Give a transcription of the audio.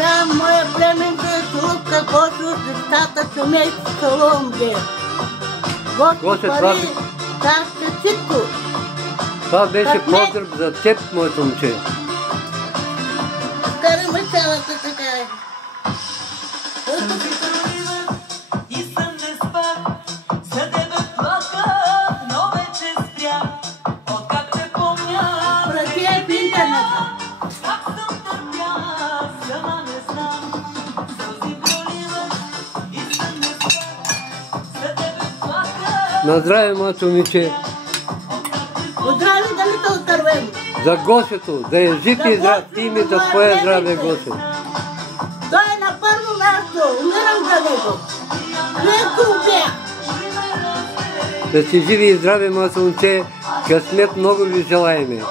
Поздравявам моя племенка Солунка Гошо, децата семейство Солунге. Гошо пари, царска всичко. Това беше поздрав за теб, моето момче. Караме цялата така е. Братия в интернета. На здраве, моето момиче. Здраве, дали те оздравим? За Гошето, да е жив и здрав, ти ми да твоя здраве, Гошо. Той е на първо място, умирам за него. Леко убия. Да си живи и здраве, моето момче, късмет много ви желаеме.